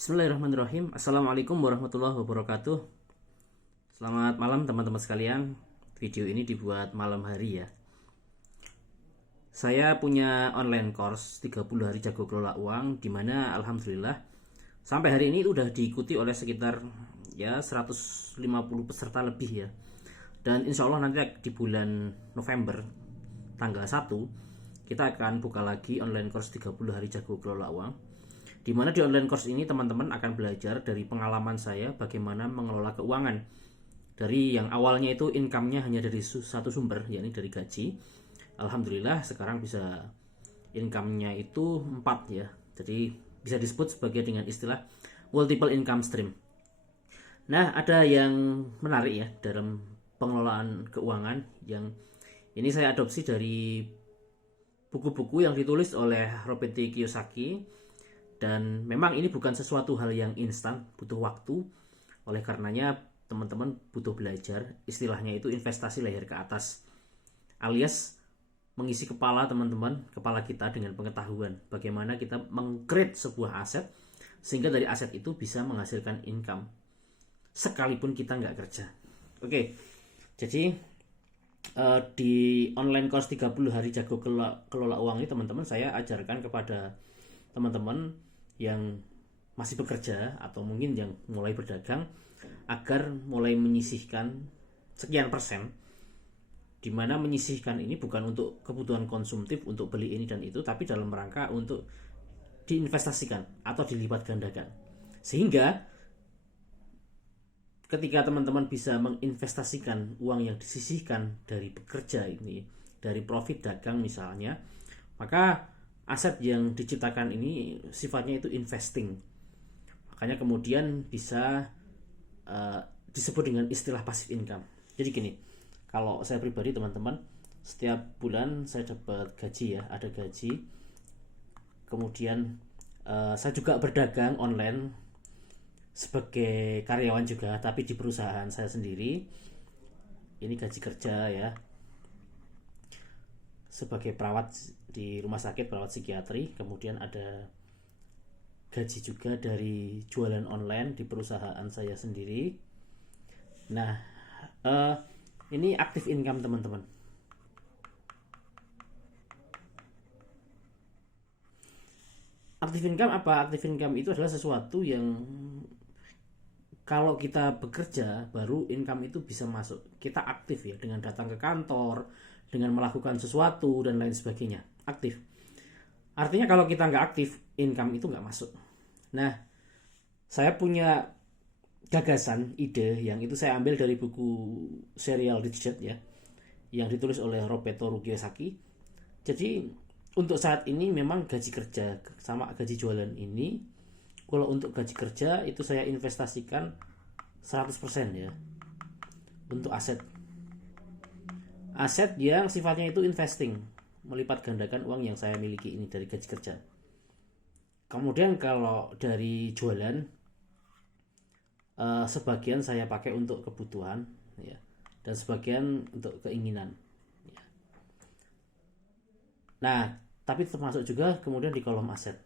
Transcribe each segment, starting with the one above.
Bismillahirrahmanirrahim. Assalamualaikum warahmatullahi wabarakatuh. Selamat malam teman-teman sekalian. Video ini dibuat malam hari ya. Saya punya online course 30 hari jago kelola uang, dimana alhamdulillah sampai hari ini udah diikuti oleh sekitar 150 peserta lebih ya. Dan insya Allah nanti di bulan November tanggal 1 kita akan buka lagi online course 30 hari jago kelola uang, di mana di online course ini teman-teman akan belajar dari pengalaman saya bagaimana mengelola keuangan. Dari yang awalnya itu income-nya hanya dari satu sumber, yakni dari gaji. Alhamdulillah sekarang bisa income-nya itu 4 ya. Jadi bisa disebut sebagai dengan istilah multiple income stream. Nah, ada yang menarik ya dalam pengelolaan keuangan yang ini saya adopsi dari buku-buku yang ditulis oleh Robert T. Kiyosaki. Dan memang ini bukan sesuatu hal yang instan, butuh waktu. Oleh karenanya teman-teman butuh belajar. Istilahnya itu investasi leher ke atas, alias mengisi kepala teman-teman, kepala kita dengan pengetahuan bagaimana kita meng-create sebuah aset sehingga dari aset itu bisa menghasilkan income sekalipun kita nggak kerja. Oke, jadi di online course 30 hari jago kelola uang ini teman-teman saya ajarkan kepada teman-teman yang masih bekerja atau mungkin yang mulai berdagang agar mulai menyisihkan sekian persen, dimana menyisihkan ini bukan untuk kebutuhan konsumtif untuk beli ini dan itu, tapi dalam rangka untuk diinvestasikan atau dilipat gandakan, sehingga ketika teman-teman bisa menginvestasikan uang yang disisihkan dari bekerja ini, dari profit dagang misalnya, maka aset yang diciptakan ini sifatnya itu investing. Makanya kemudian bisa disebut dengan istilah passive income. Jadi gini, kalau saya pribadi teman-teman, setiap bulan saya dapat gaji ya, ada gaji. Kemudian saya juga berdagang online sebagai karyawan juga, tapi di perusahaan saya sendiri. Ini gaji kerja ya, sebagai perawat di rumah sakit, perawat psikiatri. Kemudian ada gaji juga dari jualan online di perusahaan saya sendiri. Nah, ini active income teman-teman. Active income apa? Active income itu adalah sesuatu yang kalau kita bekerja baru income itu bisa masuk. Kita aktif ya, dengan datang ke kantor, dengan melakukan sesuatu dan lain sebagainya. Aktif. Artinya kalau kita nggak aktif, income itu nggak masuk. Nah, saya punya gagasan, ide yang itu saya ambil dari buku Serial Rich Dad ya, yang ditulis oleh Roberto Kiyosaki. Jadi untuk saat ini memang gaji kerja sama gaji jualan ini, kalau untuk gaji kerja itu saya investasikan 100% ya untuk aset yang sifatnya itu investing, melipat gandakan uang yang saya miliki ini dari gaji kerja. Kemudian kalau dari jualan, sebagian saya pakai untuk kebutuhan ya, dan sebagian untuk keinginan ya. Nah, tapi termasuk juga kemudian di kolom aset.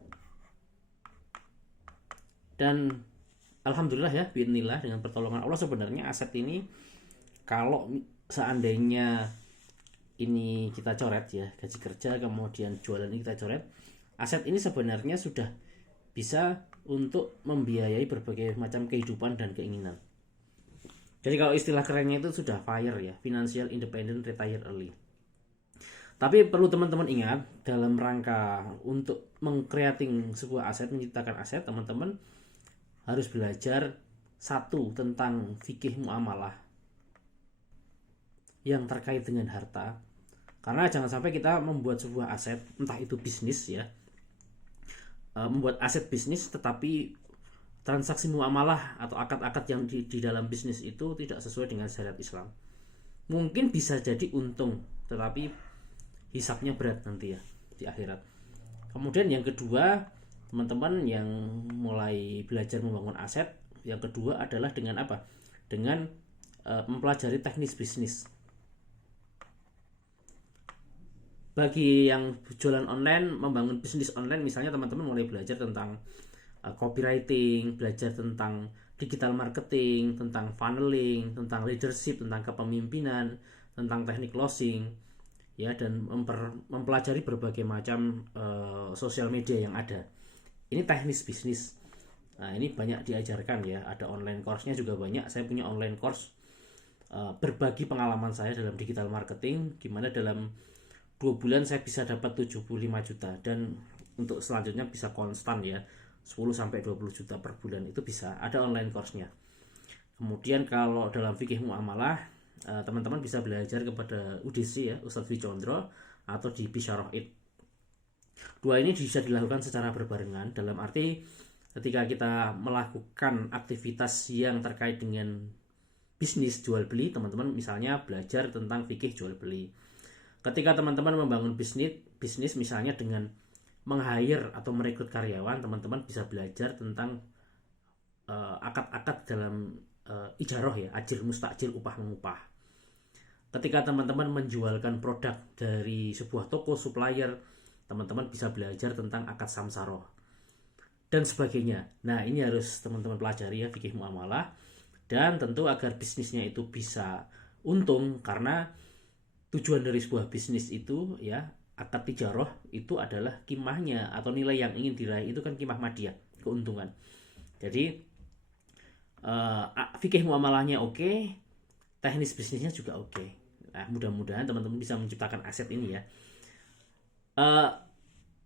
Dan alhamdulillah ya, bismillah, dengan pertolongan Allah sebenarnya aset ini kalau seandainya ini kita coret ya, gaji kerja kemudian jualan ini kita coret, aset ini sebenarnya sudah bisa untuk membiayai berbagai macam kehidupan dan keinginan. Jadi kalau istilah kerennya itu sudah FIRE ya, Financial Independent Retire Early. Tapi perlu teman-teman ingat, dalam rangka untuk meng-creating sebuah aset, menciptakan aset, teman-teman harus belajar satu tentang fikih muamalah yang terkait dengan harta. Karena jangan sampai kita membuat sebuah aset, entah itu bisnis ya, membuat aset bisnis tetapi transaksi muamalah atau akad-akad yang di dalam bisnis itu tidak sesuai dengan syariat Islam. Mungkin bisa jadi untung, tetapi hisapnya berat nanti ya di akhirat. Kemudian yang kedua, teman-teman yang mulai belajar membangun aset, yang kedua adalah dengan apa? Dengan mempelajari teknis bisnis. Bagi yang jualan online, membangun bisnis online misalnya, teman-teman mulai belajar tentang copywriting, belajar tentang digital marketing, tentang funneling, tentang leadership, tentang kepemimpinan, tentang teknik closing, ya, dan mempelajari berbagai macam sosial media yang ada. Ini teknis bisnis. Nah, ini banyak diajarkan ya. Ada online course-nya juga banyak. Saya punya online course berbagi pengalaman saya dalam digital marketing, gimana dalam 2 bulan saya bisa dapat 75 juta, dan untuk selanjutnya bisa konstan ya, 10-20 juta per bulan itu bisa. Ada online course-nya. Kemudian kalau dalam fikih muamalah, teman-teman bisa belajar kepada UDC ya, Ustadz Dwi Condro, atau di Bisyarah It. Dua ini bisa dilakukan secara berbarengan, dalam arti ketika kita melakukan aktivitas yang terkait dengan bisnis jual beli, teman-teman misalnya belajar tentang fikih jual beli. Ketika teman-teman membangun bisnis misalnya dengan meng-hire atau merekrut karyawan, teman-teman bisa belajar tentang akad-akad dalam ijaroh ya, ajir mustajir, upah mengupah. Ketika teman-teman menjualkan produk dari sebuah toko supplier, teman-teman bisa belajar tentang akad samsaroh dan sebagainya. Nah, ini harus teman-teman pelajari ya, fikih muamalah. Dan tentu agar bisnisnya itu bisa untung, karena tujuan dari sebuah bisnis itu ya, akad tijaroh itu adalah kimahnya atau nilai yang ingin diraih itu kan kimah madiyah, keuntungan. Jadi fikih muamalahnya oke, teknis bisnisnya juga oke. Nah, mudah-mudahan teman-teman bisa menciptakan aset ini ya.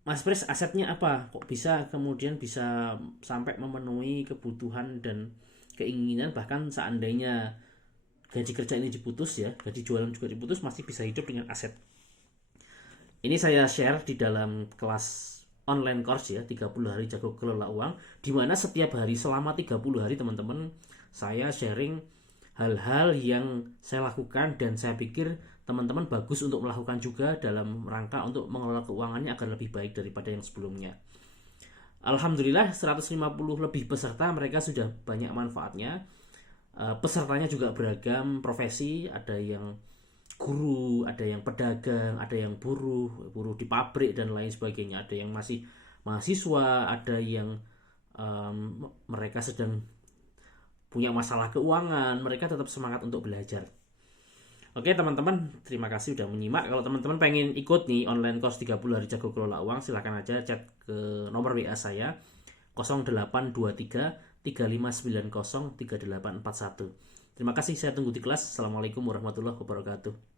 Mas Pres, asetnya apa? Kok bisa kemudian bisa sampai memenuhi kebutuhan dan keinginan, bahkan seandainya gaji kerja ini diputus ya, gaji jualan juga diputus, masih bisa hidup dengan aset. Ini saya share di dalam kelas online course ya, 30 hari jago kelola uang, di mana setiap hari selama 30 hari teman-teman saya sharing hal-hal yang saya lakukan dan saya pikir teman-teman bagus untuk melakukan juga dalam rangka untuk mengelola keuangannya agar lebih baik daripada yang sebelumnya. Alhamdulillah 150 lebih peserta, mereka sudah banyak manfaatnya. Pesertanya juga beragam profesi, ada yang guru, ada yang pedagang, ada yang buruh di pabrik dan lain sebagainya, ada yang masih mahasiswa, ada yang mereka sedang punya masalah keuangan, mereka tetap semangat untuk belajar. Oke teman-teman, terima kasih sudah menyimak. Kalau teman-teman pengen ikut nih online course 30 hari jago kelola uang, silahkan aja chat ke nomor WA saya 0823 3590 3841. Terima kasih, saya tunggu di kelas. Assalamualaikum warahmatullahi wabarakatuh.